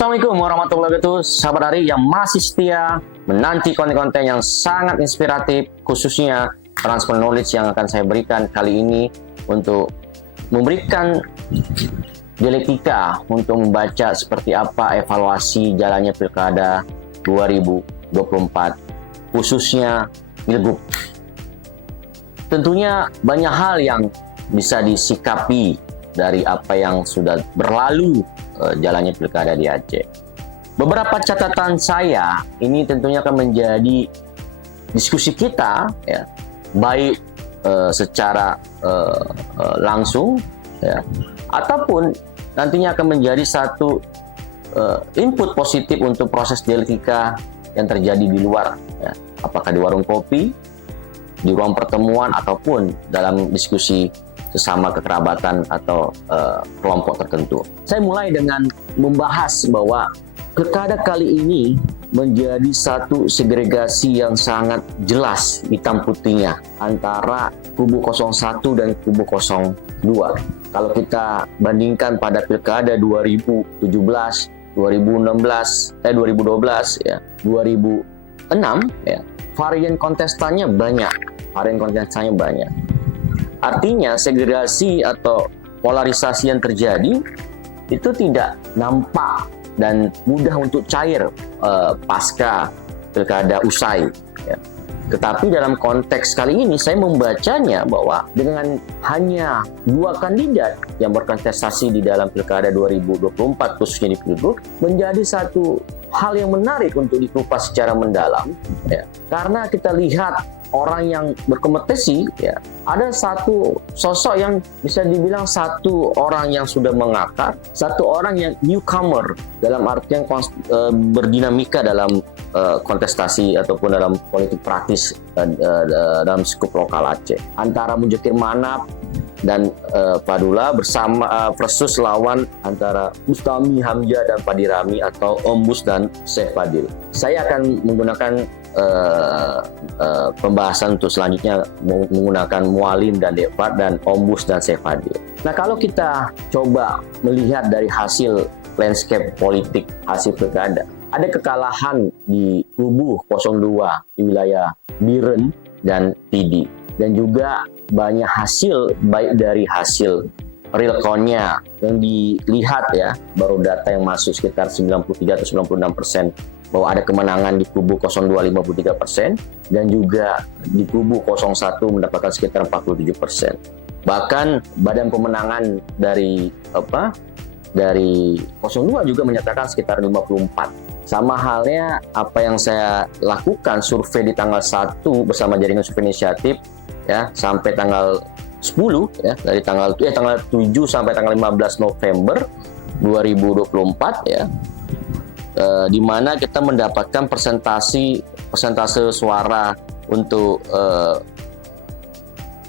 Assalamualaikum warahmatullahi wabarakatuh, sahabat Ari yang masih setia menanti konten-konten yang sangat inspiratif, khususnya transfer knowledge yang akan saya berikan kali ini untuk memberikan dialektika untuk membaca seperti apa evaluasi jalannya Pilkada 2024, khususnya Pilgub. Tentunya banyak hal yang bisa disikapi dari apa yang sudah berlalu jalannya Pilkada di Aceh. Beberapa catatan saya ini tentunya akan menjadi diskusi kita, ya, baik secara langsung, ya, ataupun nantinya akan menjadi satu input positif untuk proses dialektika yang terjadi di luar, ya, apakah di warung kopi, di ruang pertemuan, ataupun dalam diskusi sesama kekerabatan atau kelompok tertentu. Saya mulai dengan membahas bahwa pilkada kali ini menjadi satu segregasi yang sangat jelas hitam putihnya antara kubu 01 dan kubu 02. Kalau kita bandingkan pada pilkada 2017, 2016, 2012, ya, 2006, ya, varian kontestannya banyak. Artinya segregasi atau polarisasi yang terjadi itu tidak nampak dan mudah untuk cair pasca pilkada usai, ya. Tetapi dalam konteks kali ini saya membacanya bahwa dengan hanya dua kandidat yang berkontestasi di dalam pilkada 2024 khususnya di Pilgub menjadi satu hal yang menarik untuk dikupas secara mendalam, ya. Karena kita lihat orang yang berkompetisi, ya, ada satu sosok yang bisa dibilang satu orang yang sudah mengakar, satu orang yang newcomer dalam artian berdinamika dalam kontestasi ataupun dalam politik praktis dalam skup lokal Aceh, antara Mujokir Manap dan Fadullah bersama versus lawan antara Bustami Hamzah dan Padi Rami atau Ombus dan Syekh Fadil. Saya akan menggunakan pembahasan untuk selanjutnya menggunakan Mualim dan Dekfat dan Ombus dan Syekh Fadil. Nah, kalau kita coba melihat dari hasil landscape politik hasil pilkada, ada kekalahan di kubu 02 di wilayah Biren dan Pidi, dan juga banyak hasil baik dari hasil real count-nya yang dilihat, ya, baru data yang masuk sekitar 93 atau 96% bahwa ada kemenangan di kubu 02 53% dan juga di kubu 01 mendapatkan sekitar 47%. Bahkan badan pemenangan dari 02 juga menyatakan sekitar 54. Sama halnya apa yang saya lakukan survei di tanggal 1 bersama jaringan survei inisiatif, ya, sampai tanggal 10, ya, dari tanggal 7 sampai tanggal 15 November 2024, ya, di mana kita mendapatkan persentase suara untuk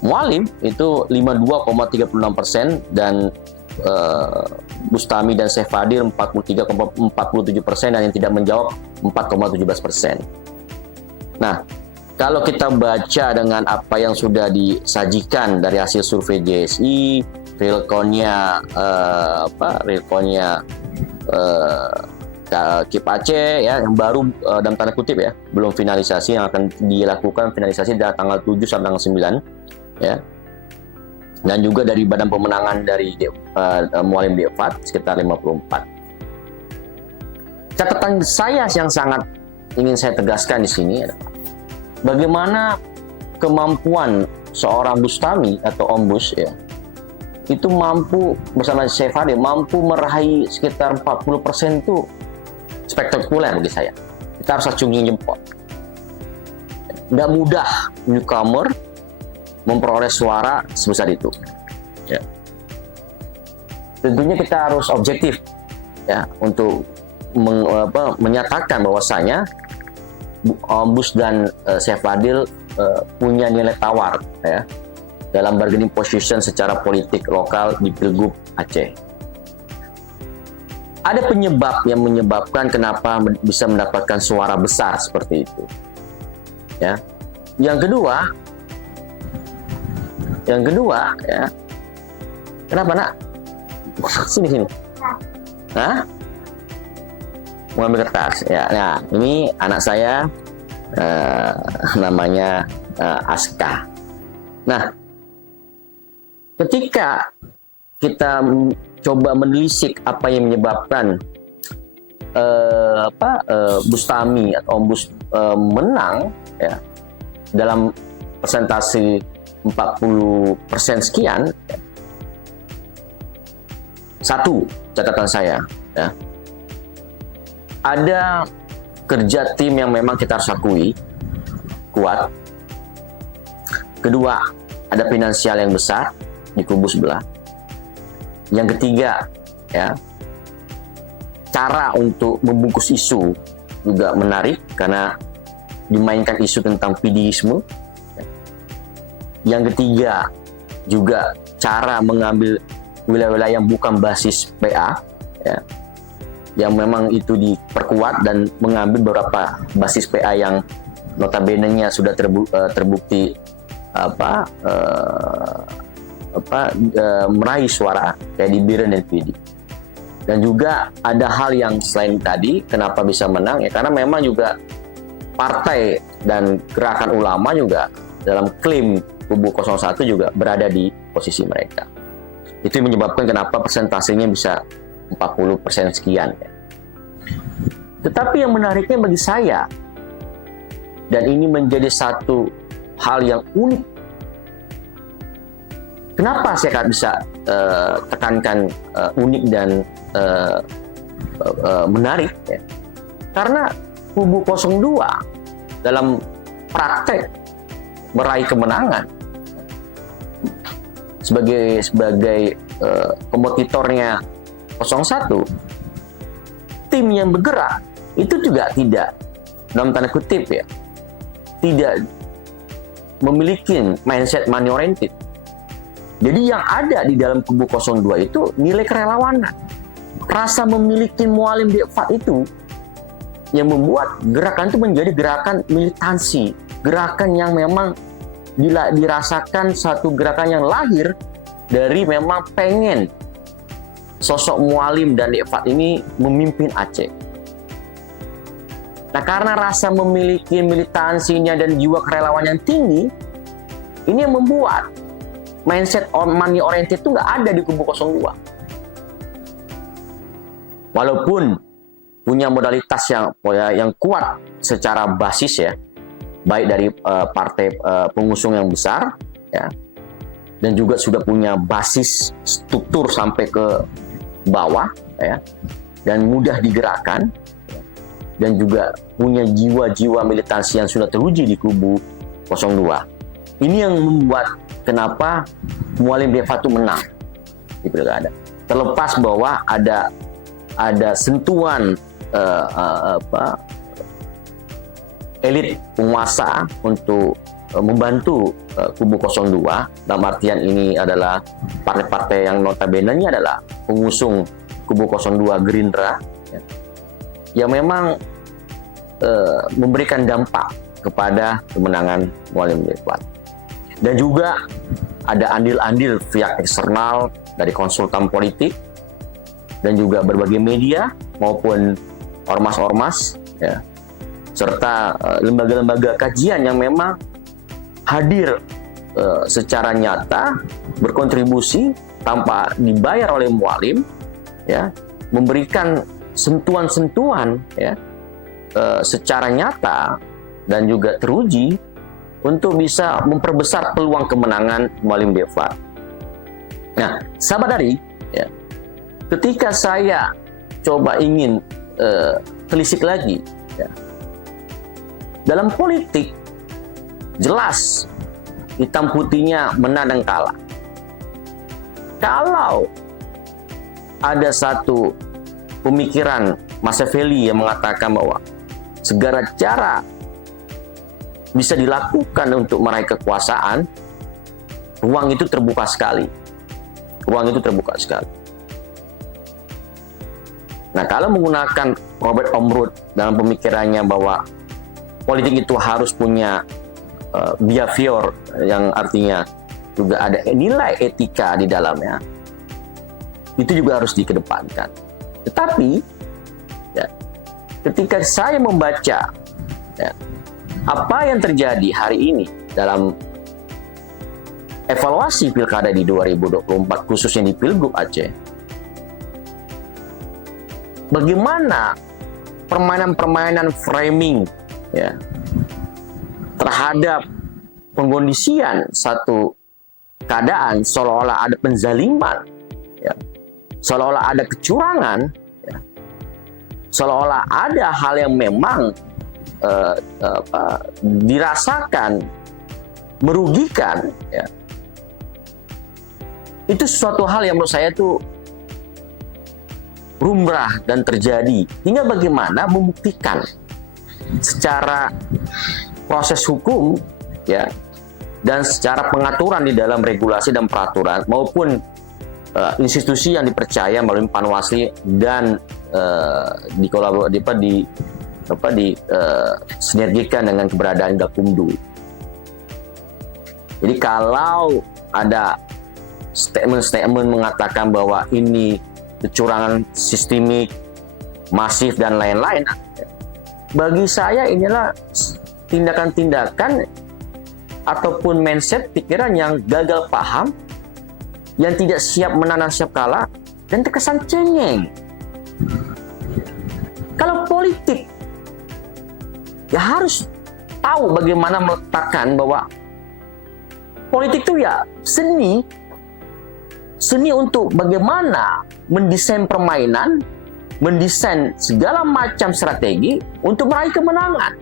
Mualim itu 52,36% dan Bustami dan Syekh Fadil 43,47% dan yang tidak menjawab 4,17%. Nah, kalau kita baca dengan apa yang sudah disajikan dari hasil survei JSI, real count-nya KIP Aceh, ya, yang baru dalam tanda kutip, ya, belum finalisasi, yang akan dilakukan finalisasi dari tanggal 7 sampai tanggal 9, ya. Dan juga dari badan pemenangan dari Mualim Dekfat sekitar 54. Catatan saya yang sangat ingin saya tegaskan di sini adalah bagaimana kemampuan seorang Bustami atau Ombus, ya, itu mampu bersama Syekh Fadil mampu meraih sekitar 40% itu spektakuler bagi saya. Kita harus acungi jempol. Nggak mudah newcomer memperoleh suara sebesar itu, ya. Tentunya kita harus objektif, ya, untuk menyatakan bahwasanya Ombus dan Syekh Fadil punya nilai tawar, ya, dalam bargaining position secara politik lokal di Pilgub Aceh. Ada penyebab yang menyebabkan kenapa bisa mendapatkan suara besar seperti itu, ya. Yang kedua, ya, kenapa, nak? Sini. Hah? mengambil kertas. Ya, nah ini anak saya namanya Aska. Nah, ketika kita coba menelisik apa yang menyebabkan Bustami atau Om Bus menang ya dalam persentase 40% sekian, ya. Satu catatan saya, ya, ada kerja tim yang memang kita harus akui kuat. Kedua, ada finansial yang besar di kubu sebelah. Yang ketiga, ya, cara untuk membungkus isu juga menarik karena dimainkan isu tentang PDisme. Yang ketiga, juga cara mengambil wilayah-wilayah yang bukan basis PA, ya, yang memang itu diperkuat dan mengambil beberapa basis PA yang notabene-nya sudah terbukti meraih suara kayak di Biren dan PD. Dan juga ada hal yang selain tadi kenapa bisa menang ya karena memang juga partai dan gerakan ulama juga dalam klaim kubu 01 juga berada di posisi mereka. Itu yang menyebabkan kenapa persentasenya bisa 40% sekian ya. Tetapi yang menariknya bagi saya, dan ini menjadi satu hal yang unik, kenapa saya bisa tekankan unik dan menarik ya? Karena kubu 02 dalam praktek meraih kemenangan sebagai kompetitornya 01, tim yang bergerak itu juga tidak, dalam tanda kutip ya, tidak memiliki mindset money oriented. Jadi yang ada di dalam kubu 02 itu nilai kerelawanan, rasa memiliki mualim bi'fat itu yang membuat gerakan itu menjadi gerakan militansi, gerakan yang memang dirasakan satu gerakan yang lahir dari memang pengen sosok mualim dan bi'fat ini memimpin Aceh. Nah, karena rasa memiliki militansinya dan jiwa kerelawan yang tinggi, ini yang membuat mindset money oriented itu nggak ada di kubu 02. Walaupun punya modalitas yang kuat secara basis ya, baik dari partai pengusung yang besar ya, dan juga sudah punya basis struktur sampai ke bawah ya, dan mudah digerakkan, dan juga punya jiwa-jiwa militansi yang sudah teruji di kubu 02. Ini yang membuat kenapa mualim bi'fat itu menang di pilkada. Terlepas bahwa ada sentuhan elit penguasa untuk membantu kubu 02, dalam artian ini adalah partai-partai yang notabene-nya adalah pengusung kubu 02 Gerindra ya, yang memang memberikan dampak kepada kemenangan mualim bi'fat. Dan juga ada andil-andil pihak eksternal dari konsultan politik dan juga berbagai media maupun ormas-ormas ya, serta lembaga-lembaga kajian yang memang hadir secara nyata, berkontribusi tanpa dibayar oleh mualim ya, memberikan sentuhan-sentuhan ya, secara nyata dan juga teruji untuk bisa memperbesar peluang kemenangan mualim bi'fat. Nah, sahabat Dari, ya, ketika saya coba ingin telisik lagi, ya, dalam politik jelas hitam putihnya menang dan kalah. Kalau ada satu pemikiran Machiavelli yang mengatakan bahwa segala cara bisa dilakukan untuk meraih kekuasaan, ruang itu terbuka sekali. Ruang itu terbuka sekali. Nah, kalau menggunakan Robert Omrood dalam pemikirannya bahwa politik itu harus punya behavior, yang artinya juga ada nilai etika di dalamnya, itu juga harus dikedepankan. Tetapi ya, ketika saya membaca ya, apa yang terjadi hari ini dalam evaluasi pilkada di 2024 khususnya di Pilgub Aceh, bagaimana permainan-permainan framing ya, terhadap pengkondisian satu keadaan seolah-olah ada penzaliman, ya, seolah-olah ada kecurangan, ya, seolah-olah ada hal yang memang dirasakan merugikan, ya. Itu sesuatu hal yang menurut saya itu lumrah dan terjadi. Tinggal bagaimana membuktikan secara proses hukum, ya, dan secara pengaturan di dalam regulasi dan peraturan maupun institusi yang dipercaya melalui Panwasli dan sinergikan dengan keberadaan Gakumdu. Jadi kalau ada statement-statement mengatakan bahwa ini kecurangan sistemik, masif dan lain-lain, bagi saya inilah tindakan-tindakan ataupun mindset pikiran yang gagal paham, yang tidak siap menanam siap kalah, dan terkesan cengeng. Kalau politik, ya harus tahu bagaimana meletakkan bahwa politik itu ya seni untuk bagaimana mendesain permainan, mendesain segala macam strategi untuk meraih kemenangan.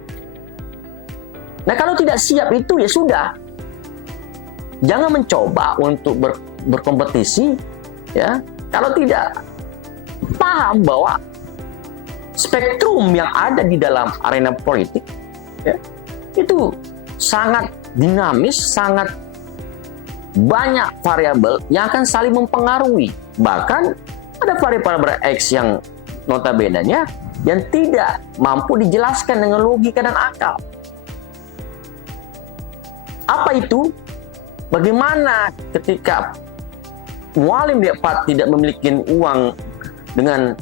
Nah, kalau tidak siap itu ya sudah. Jangan mencoba untuk berkompetisi, ya. Kalau tidak paham bahwa spektrum yang ada di dalam arena politik, ya, itu sangat dinamis, sangat banyak variabel yang akan saling mempengaruhi. Bahkan ada variabel X yang notabene-nya yang tidak mampu dijelaskan dengan logika dan akal. Apa itu? Bagaimana ketika mualim dapat tidak memiliki uang dengan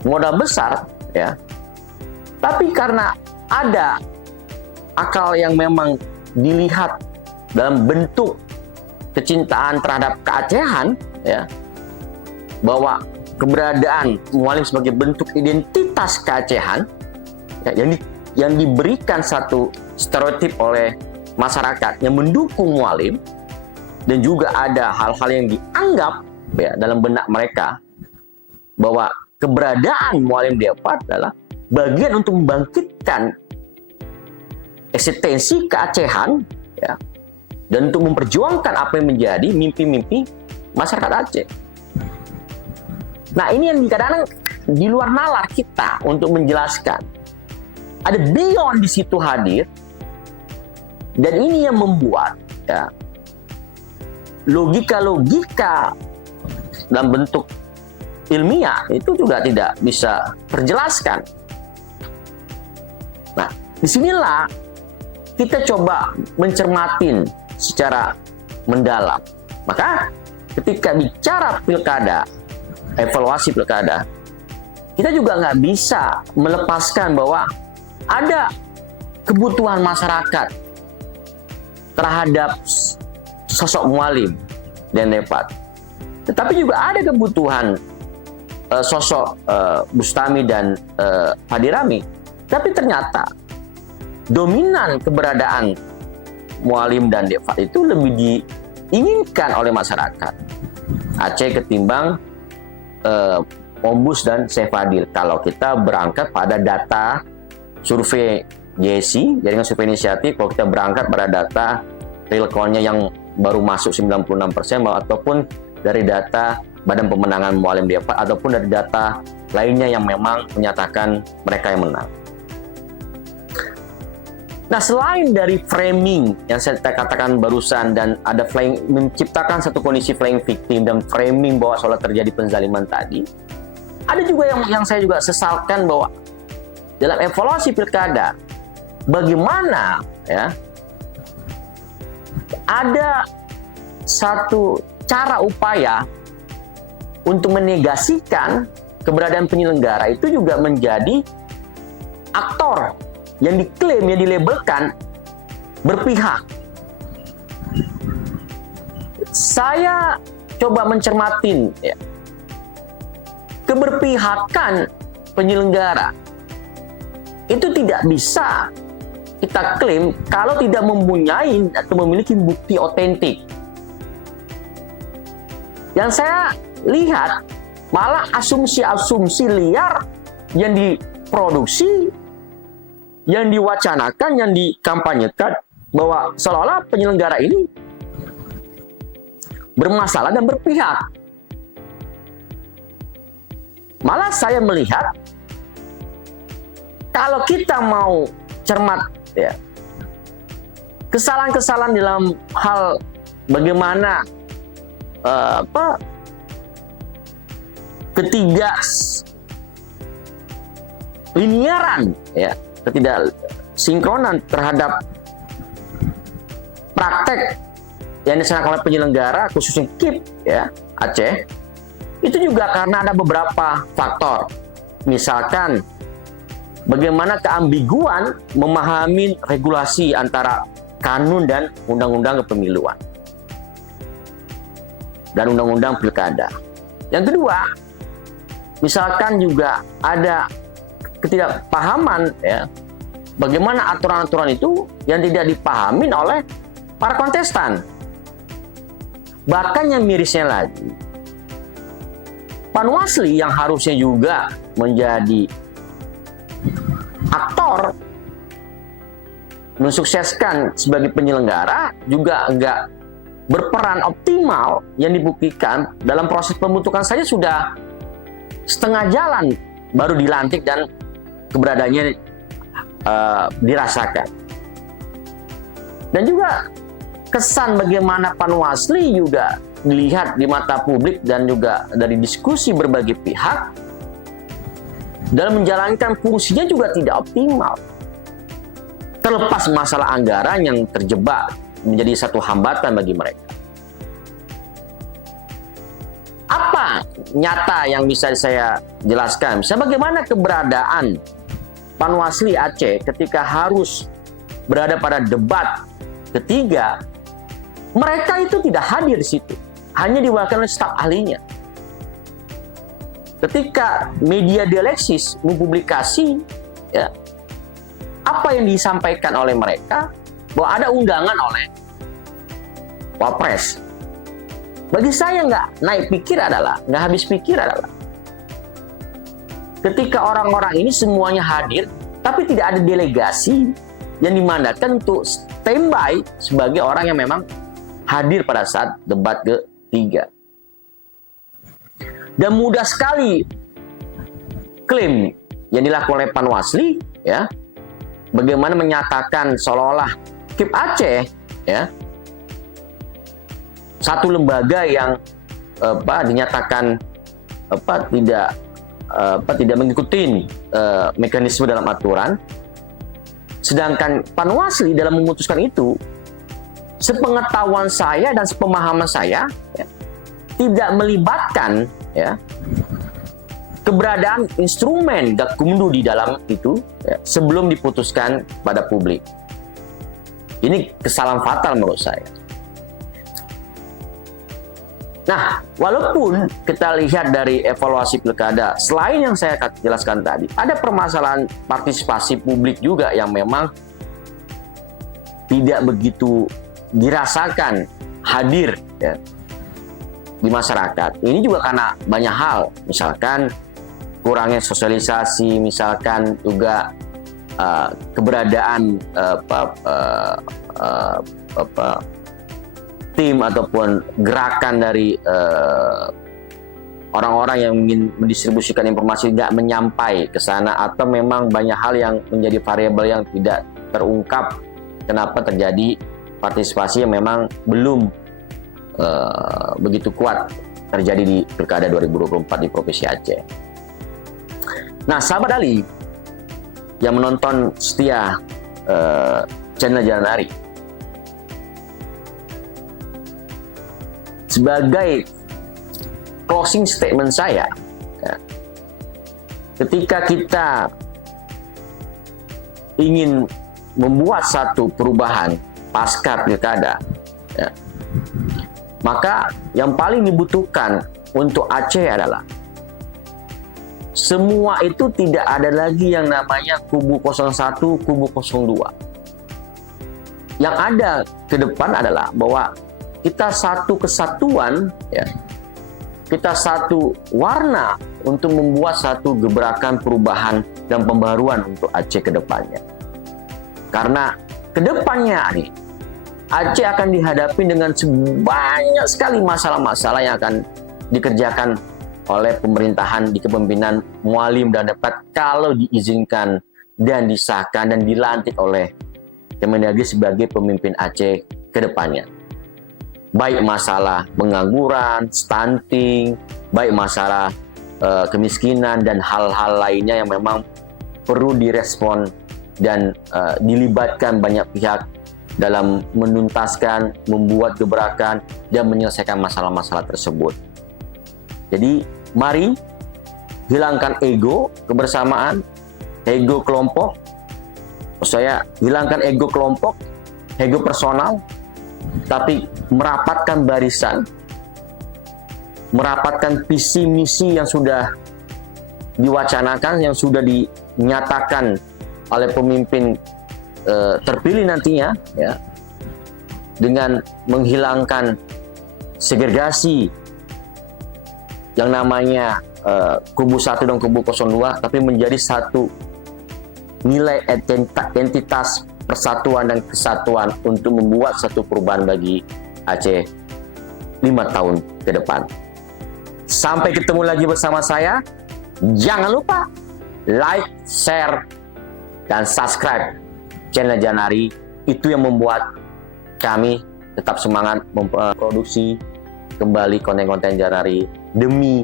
modal besar, ya, tapi karena ada akal yang memang dilihat dalam bentuk kecintaan terhadap keacehan, ya, bahwa keberadaan mualim sebagai bentuk identitas keacehan, ya, yang diberikan satu stereotip oleh masyarakat yang mendukung mualim, dan juga ada hal-hal yang dianggap, ya, dalam benak mereka bahwa keberadaan mualim dapat adalah bagian untuk membangkitkan eksistensi keacehan, ya, dan untuk memperjuangkan apa yang menjadi mimpi-mimpi masyarakat Aceh. Nah, ini yang kadang-kadang di luar nalar kita untuk menjelaskan. Ada beyond di situ hadir, dan ini yang membuat, ya, logika-logika dalam bentuk ilmiah itu juga tidak bisa terjelaskan. Nah, disinilah kita coba mencermatin secara mendalam. Maka ketika bicara pilkada, evaluasi pilkada, kita juga nggak bisa melepaskan bahwa ada kebutuhan masyarakat terhadap sosok mualim dan dapat. Tetapi juga ada kebutuhan sosok Bustami dan Padirami. Tapi ternyata dominan keberadaan mualim dan dapat itu lebih diinginkan oleh masyarakat Aceh ketimbang Ombus dan Syekh Fadil. Kalau kita berangkat pada data survei JSI, Jaringan Survei Inisiatif, kalau kita berangkat pada data real count-nya yang baru masuk 96%, ataupun dari data Badan Pemenangan Mualim Dapat, ataupun dari data lainnya yang memang menyatakan mereka yang menang. Nah, selain dari framing yang saya katakan barusan, dan ada menciptakan satu kondisi flying victim dan framing bahwa seolah terjadi penzaliman tadi, ada juga yang saya juga sesalkan bahwa dalam evaluasi pilkada, bagaimana, ya, ada satu cara upaya untuk menegasikan keberadaan penyelenggara itu juga menjadi aktor yang diklaim, yang dilabelkan berpihak. Saya coba mencermatin ya, keberpihakan penyelenggara itu tidak bisa kita klaim kalau tidak mempunyai atau memiliki bukti otentik. Yang saya lihat malah asumsi-asumsi liar yang diproduksi, yang diwacanakan, yang dikampanyekan bahwa seolah-olah penyelenggara ini bermasalah dan berpihak. Malah saya melihat kalau kita mau cermat ya, kesalahan-kesalahan dalam hal bagaimana ketidakliniaran ya, ketidaksinkronan terhadap praktek yang dilaksanakan oleh penyelenggara khususnya KIP ya Aceh, itu juga karena ada beberapa faktor. Misalkan bagaimana keambiguan memahami regulasi antara kanun dan undang-undang kepemiluan dan undang-undang pilkada. Yang kedua, misalkan juga ada ketidakpahaman ya, bagaimana aturan-aturan itu yang tidak dipahami oleh para kontestan. Bahkan yang mirisnya lagi, Panwasli yang harusnya juga menjadi aktor mensukseskan sebagai penyelenggara juga enggak berperan optimal, yang dibuktikan dalam proses pembentukan saja sudah setengah jalan baru dilantik dan keberadaannya dirasakan. Dan juga kesan bagaimana Panwasli juga dilihat di mata publik dan juga dari diskusi berbagai pihak dalam menjalankan fungsinya juga tidak optimal. Terlepas masalah anggaran yang terjebak menjadi satu hambatan bagi mereka. Apa nyata yang bisa saya jelaskan? Misalnya bagaimana keberadaan Panwasli Aceh ketika harus berada pada debat ketiga, mereka itu tidak hadir di situ, hanya diwakilkan oleh staf ahlinya. Ketika media dialeksis mempublikasi ya, apa yang disampaikan oleh mereka, bahwa ada undangan oleh Wapres. Bagi saya nggak habis pikir adalah ketika orang-orang ini semuanya hadir, tapi tidak ada delegasi yang dimandatkan untuk standby sebagai orang yang memang hadir pada saat debat ketiga. Dan mudah sekali klaim yang dilakukan oleh Panwasli ya, bagaimana menyatakan seolah-olah KIP Aceh ya, satu lembaga yang dinyatakan tidak mengikuti mekanisme dalam aturan, sedangkan Panwasli dalam memutuskan itu, sepengetahuan saya dan sepemahaman saya ya, tidak melibatkan ya, keberadaan instrumen Gakumdu di dalam itu ya, sebelum diputuskan pada publik. Ini kesalahan fatal menurut saya. Nah, walaupun kita lihat dari evaluasi pilkada, selain yang saya jelaskan tadi, ada permasalahan partisipasi publik juga yang memang tidak begitu dirasakan hadir ya, di masyarakat. Ini juga karena banyak hal, misalkan kurangnya sosialisasi, misalkan juga keberadaan tim ataupun gerakan dari orang-orang yang ingin mendistribusikan informasi tidak menyampai ke sana, atau memang banyak hal yang menjadi variabel yang tidak terungkap kenapa terjadi partisipasi yang memang belum begitu kuat terjadi di Pilkada 2024 di Provinsi Aceh. Nah, sahabat Ali yang menonton setia channel Jalan Ari, sebagai closing statement saya ya, ketika kita ingin membuat satu perubahan pasca pilkada, ya, maka yang paling dibutuhkan untuk Aceh adalah semua itu tidak ada lagi yang namanya kubu 01, kubu 02. Yang ada ke depan adalah bahwa kita satu kesatuan, ya, kita satu warna untuk membuat satu gebrakan perubahan dan pembaruan untuk Aceh ke depannya. Karena ke depannya ini Aceh akan dihadapi dengan banyak sekali masalah-masalah yang akan dikerjakan oleh pemerintahan di kepemimpinan Mualim dan Dapat kalau diizinkan dan disahkan dan dilantik oleh Kemendagri sebagai pemimpin Aceh ke depannya. Baik masalah pengangguran, stunting, baik masalah kemiskinan dan hal-hal lainnya yang memang perlu direspon dan dilibatkan banyak pihak dalam menuntaskan, membuat gebrakan dan menyelesaikan masalah-masalah tersebut. Jadi mari hilangkan ego kebersamaan, ego kelompok. Saya hilangkan ego kelompok, ego personal, tapi merapatkan barisan, merapatkan visi misi yang sudah diwacanakan, yang sudah dinyatakan oleh pemimpin terpilih nantinya, ya, dengan menghilangkan segregasi yang namanya kubu 1 dan kubu 02, tapi menjadi satu nilai entitas persatuan dan kesatuan untuk membuat satu perubahan bagi Aceh 5 tahun ke depan. Sampai ketemu lagi bersama saya. Jangan lupa like, share, dan subscribe channel Janari. Itu yang membuat kami tetap semangat memproduksi kembali konten-konten Janari demi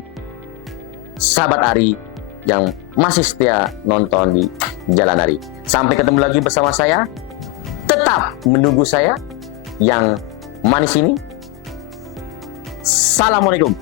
sahabat Ari yang masih setia nonton di Jalan Ari. Sampai ketemu lagi bersama saya. Tetap menunggu saya yang manis ini. Assalamualaikum.